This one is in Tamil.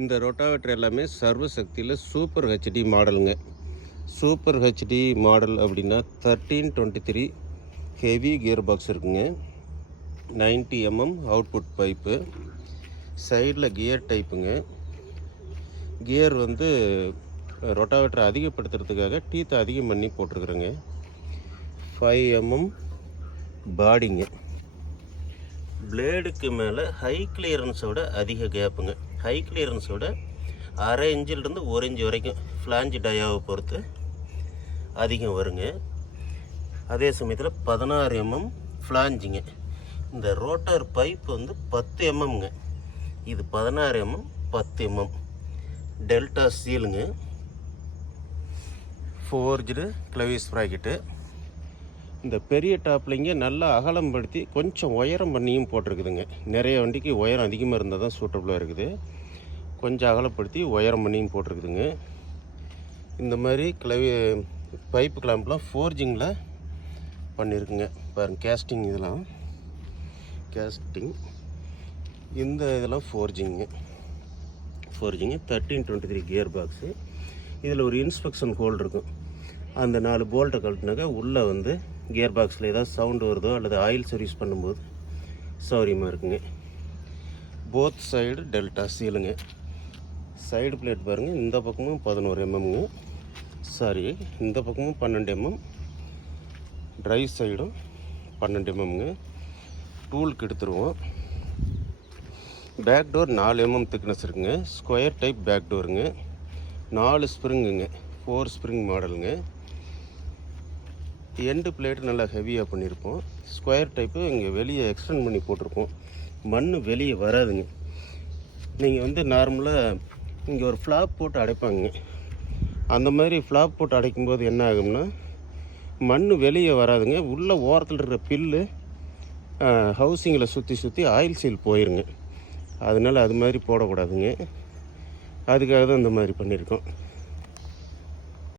இந்த ரொட்டாவேட்டர் எல்லாமே சர்வ சக்தியில் சூப்பர் ஹெச்டி மாடலுங்க. சூப்பர் ஹெச்டி மாடல் அப்படின்னா 1323 ஹெவி கியர் பாக்ஸ் இருக்குங்க. 90 mm அவுட்புட் பைப்பு, சைடில் கியர் டைப்புங்க. கியர் வந்து ரொட்டாவேட்டரை அதிகப்படுத்துறதுக்காக டீத்தை அதிகம் பண்ணி போட்டிருக்குறேங்க. 5 mm பாடிங்க. பிளேடுக்கு மேலே ஹை கிளியரன்ஸோட அதிக கேப்புங்க. ஹை கிளியரன்ஸோட அரை இன்ச்சிலிருந்து 1 இன்ச் வரைக்கும் ஃப்ளாஞ்ச் டயாவை பொறுத்து அதிகம் வருங்க. அதே சமயத்தில் 16 mm ஃப்ளாஞ்சுங்க. இந்த ரோட்டார் பைப் வந்து 10 mmங்க. இது 16 mm 10 mm டெல்டா சீலுங்க. Forged clevis bracket. இந்த பெரிய டாப்லிங்க நல்லா அகலம்படுத்தி கொஞ்சம் உயரம் பண்ணியும் போட்டிருக்குதுங்க. நிறைய வண்டிக்கு உயரம் அதிகமாக இருந்தால் தான் சூட்டபுளாக இருக்குது. கொஞ்சம் அகலப்படுத்தி உயரம் பண்ணியும் போட்டிருக்குதுங்க. இந்த மாதிரி பைப்பு கிளாம்ப்லாம் ஃபோர்ஜிங்கில் பண்ணியிருக்குங்க. பாருங்கள், கேஸ்டிங் இதெல்லாம் கேஸ்டிங். இந்த இதெல்லாம் ஃபோர்ஜிங்கு 1323 கியர் பாக்ஸு. இதில் ஒரு இன்ஸ்பெக்ஷன் ஹோல் இருக்கும். அந்த 4 போல்ட்டை கழட்டினாக்கா உள்ளே வந்து கியர் பாக்ஸில் ஏதாவது சவுண்டு வருதோ அல்லது ஆயில் சர்வீஸ் பண்ணும்போது சௌரியமாக இருக்குங்க. போத் சைடு டெல்டா சீலுங்க. சைடு பிளேட் பாருங்கள், இந்த பக்கமும் 11 mmங்க. சாரி, இந்த பக்கமும் 12 mm. ட்ரைவ் சைடும் 12 mmங்க. டூலுக்கு எடுத்துருவோம். பேக் டோர் 4 mm திக்னஸ் இருக்குங்க. ஸ்கொயர் டைப் பேக் டோருங்க. 4 ஸ்ப்ரிங்குங்க. 4 ஸ்ப்ரிங் மாடலுங்க. எண்டு பிளேட்டு நல்லா ஹெவியாக பண்ணியிருப்போம். ஸ்கொயர் டைப்பு இங்கே வெளியே எக்ஸ்டெண்ட் பண்ணி போட்டிருப்போம். மண் வெளியே வராதுங்க. நீங்கள் வந்து நார்மலாக இங்கே ஒரு ஃப்ளாப் போட்டு அடைப்பாங்க. அந்த மாதிரி ஃப்ளாப் போட்டு அடைக்கும்போது என்ன ஆகும்னா மண் வெளியே வராதுங்க. உள்ள ஓரத்தில் இருக்கிற பில்லு ஹவுசிங்கில் சுற்றி ஆயில் சீல் போயிருங்க. அதனால் அது மாதிரி போடக்கூடாதுங்க. அதுக்காக தான் இந்த மாதிரி பண்ணியிருக்கோம்.